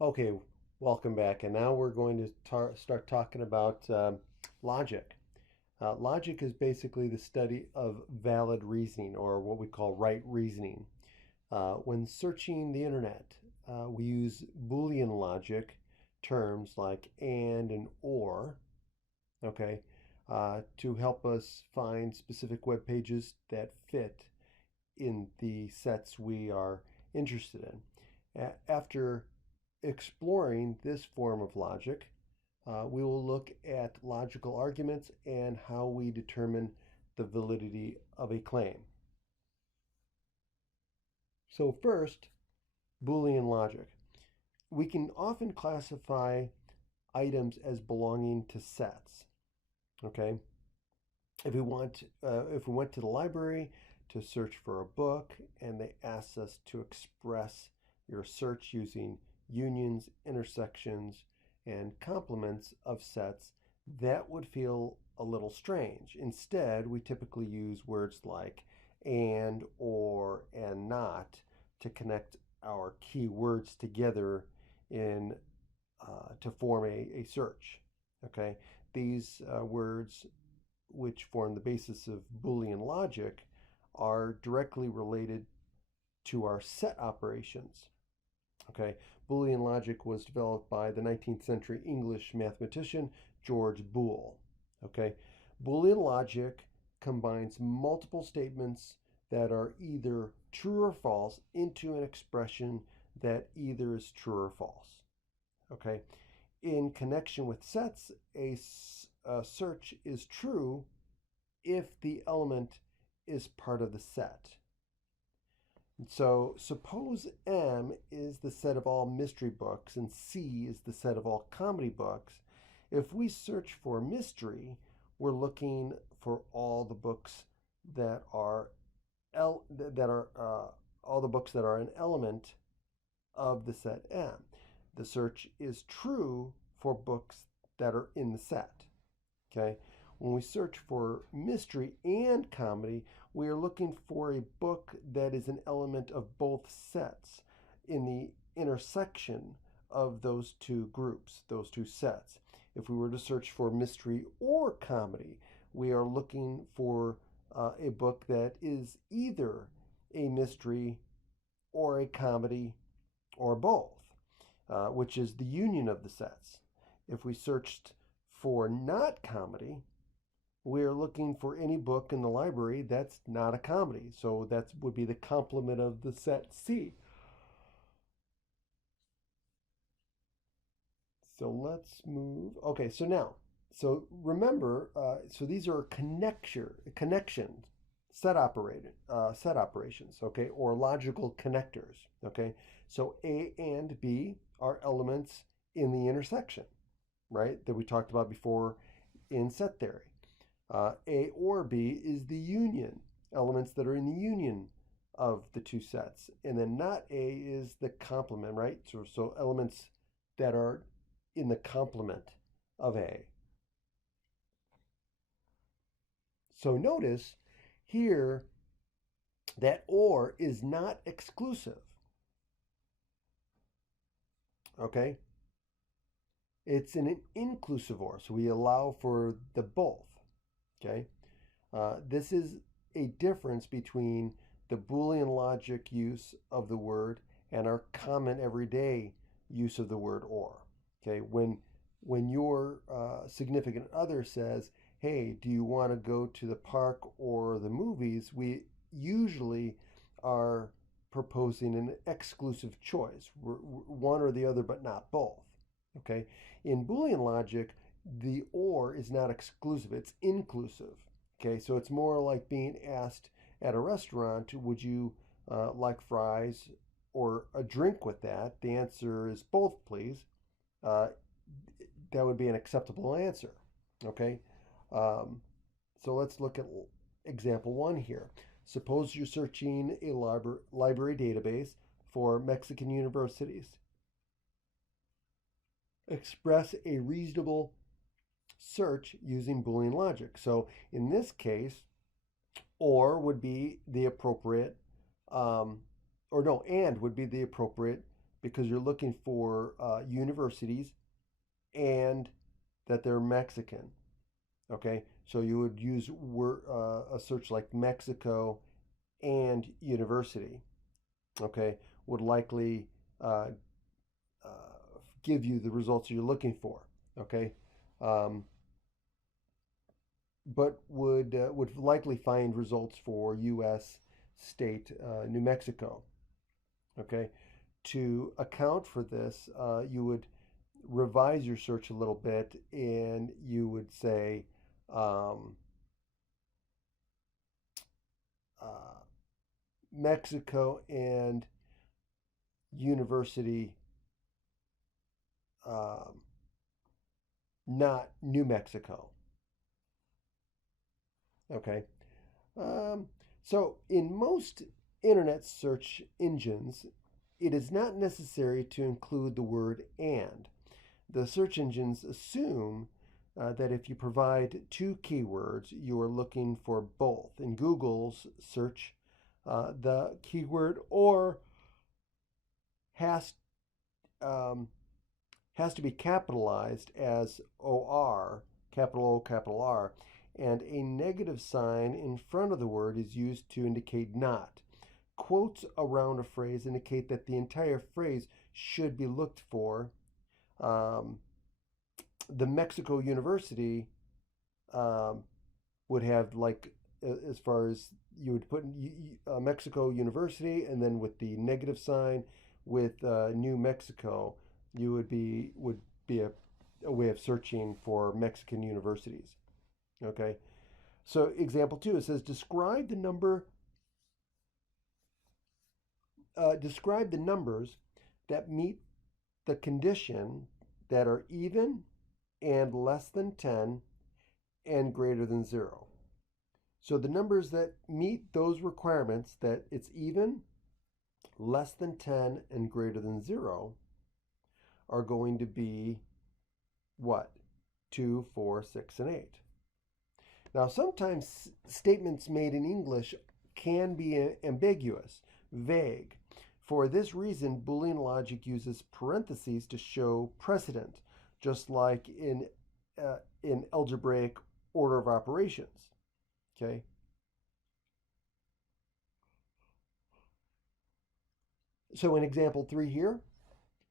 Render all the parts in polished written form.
Okay, welcome back. And now we're going to start talking about logic. Logic is basically the study of valid reasoning, or what we call right reasoning. When searching the internet, we use Boolean logic terms like and or, okay, to help us find specific web pages that fit in the sets we are interested in. After exploring this form of logic, we will look at logical arguments and how we determine the validity of a claim. So, first, Boolean logic. We can often classify items as belonging to sets. Okay, if we went to the library to search for a book and they asked us to express your search using unions, intersections, and complements of sets, that would feel a little strange. Instead, we typically use words like and, or, and not to connect our keywords together in to form a search. Okay, these words, which form the basis of Boolean logic, are directly related to our set operations. Okay, Boolean logic was developed by the 19th century English mathematician George Boole. Okay, Boolean logic combines multiple statements that are either true or false into an expression that either is true or false. Okay, in connection with sets, a search is true if the element is part of the set. So suppose M is the set of all mystery books and C is the set of all comedy books. If we search for mystery, we're looking for all the books that are all the books that are an element of the set M. The search is true for books that are in the set. Okay? When we search for mystery and comedy, we are looking for a book that is an element of both sets in the intersection of those two groups, those two sets. If we were to search for mystery or comedy, we are looking for a book that is either a mystery or a comedy or both, which is the union of the sets. If we searched for not comedy, we're looking for any book in the library that's not a comedy. So that would be the complement of the set C. So let's move. Okay, so now, so remember, so these are connections, set operations, okay, or logical connectors, okay. So A and B are elements in the intersection, right, that we talked about before in set theory. A or B is the union, elements that are in the union of the two sets. And then not A is the complement, right? So elements that are in the complement of A. So notice here that or is not exclusive. Okay? It's an inclusive or, so we allow for the both. Okay? This is a difference between the Boolean logic use of the word and our common everyday use of the word or. Okay, when your significant other says, "Hey, do you want to go to the park or the movies?" we usually are proposing an exclusive choice, one or the other, but not both. Okay, in Boolean logic, the or is not exclusive; it's inclusive. Okay, so it's more like being asked at a restaurant, would you like fries or a drink with that? The answer is both, please. Uh, that would be an acceptable answer. Okay, um, so let's look at example one here. Suppose you're searching a library database for Mexican universities. Express a reasonable search using Boolean logic. So in this case, or would be the appropriate, or no, and would be the appropriate because you're looking for universities and that they're Mexican. Okay, so you would use a search like Mexico and university. Okay, would likely uh, uh, give you the results you're looking for. Okay, um, but would likely find results for U.S. state New Mexico. Okay, to account for this, you would revise your search a little bit, and you would say um, uh, Mexico and university, um, not New Mexico. Okay. Um, so, in most internet search engines, it is not necessary to include the word and. The search engines assume that if you provide two keywords, you are looking for both. In Google's search, the keyword or has um, has to be capitalized as OR, capital O, capital R, and a negative sign in front of the word is used to indicate not. Quotes around a phrase indicate that the entire phrase should be looked for. Um, the Mexico University um, would have like as far as you would put Mexico University, and then with the negative sign with New Mexico, you would be a way of searching for Mexican universities. Okay, so example two, it says describe the numbers that meet the condition that are even and less than 10 and greater than 0. So the numbers that meet those requirements, that it's even, less than 10, and greater than 0, are going to be what? 2, 4, 6, and 8. Now, sometimes statements made in English can be ambiguous, vague. For this reason, Boolean logic uses parentheses to show precedent, just like in algebraic order of operations. Okay. So in example 3 here,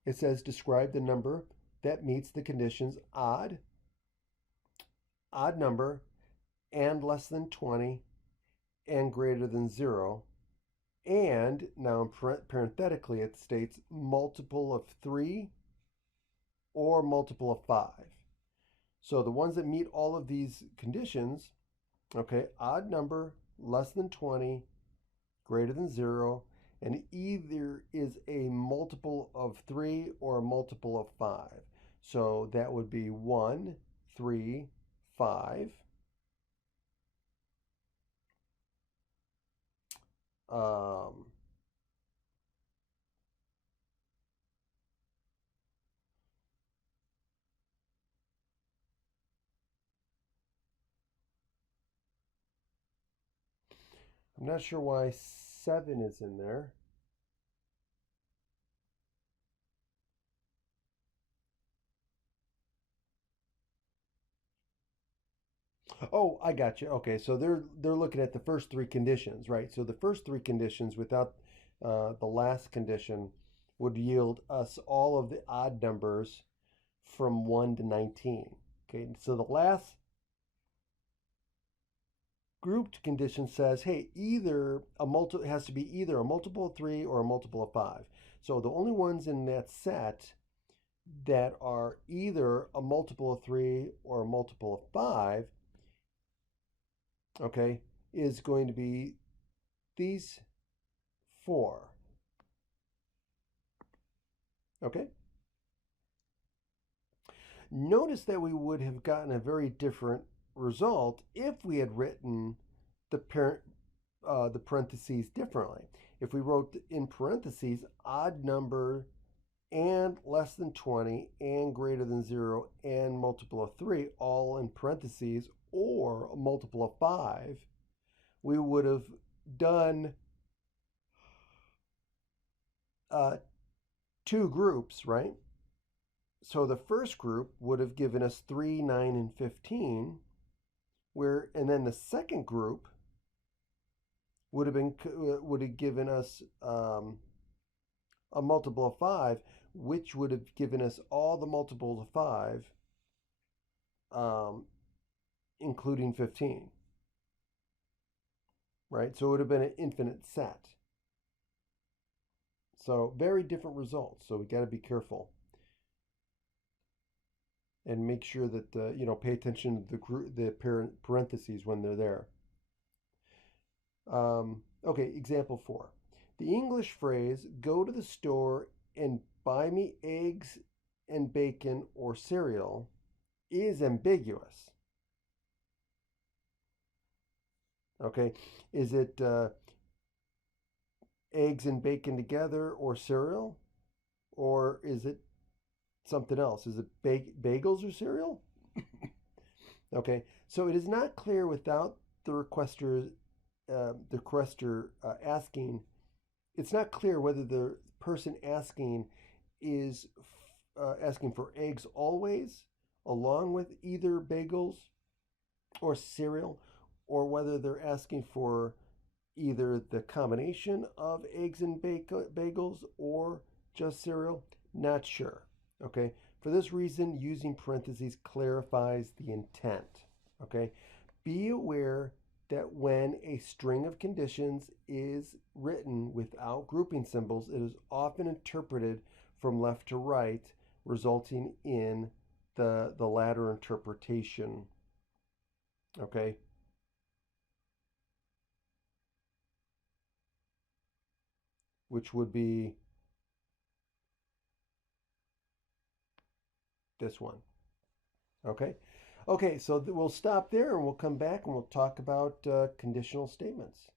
it says describe the number that meets the conditions odd number, and less than 20, and greater than 0. And now parenthetically it states multiple of 3 or multiple of 5. So the ones that meet all of these conditions, okay, odd number, less than 20, greater than 0, and either is a multiple of 3 or a multiple of 5. So that would be 1, 3, 5. Um, I'm not sure why 7 is in there. Oh, I got you. Okay, so they're looking at the first three conditions, right? So the first three conditions without the last condition would yield us all of the odd numbers from 1 to 19. Okay, so the last grouped condition says, hey, it has to be either a multiple of 3 or a multiple of 5. So the only ones in that set that are either a multiple of 3 or a multiple of 5, okay, is going to be these 4. Okay? Notice that we would have gotten a very different result if we had written the parentheses differently. If we wrote in parentheses odd number and less than 20 and greater than 0 and multiple of 3 all in parentheses, or a multiple of 5, we would have done two groups, right? So the first group would have given us 3, 9, and 15, and then the second group would have given us a multiple of 5, which would have given us all the multiples of 5, um, including 15, right? So it would have been an infinite set. So very different results. So we got to be careful and make sure that pay attention to the parentheses when they're there. Okay, example 4. The English phrase "go to the store and buy me eggs and bacon or cereal" is ambiguous. Okay, is it eggs and bacon together or cereal, or is it something else? Is it bagels or cereal? Okay, so it is not clear without the requester asking. It's not clear whether the person asking is asking for eggs always, along with either bagels or cereal, or whether they're asking for either the combination of eggs and bagels or just cereal. Not sure. Okay. For this reason, using parentheses clarifies the intent. Okay. Be aware that when a string of conditions is written without grouping symbols, it is often interpreted from left to right, resulting in the latter interpretation. Okay. Which would be this one. Okay. Okay, so we'll stop there and we'll come back and we'll talk about conditional statements.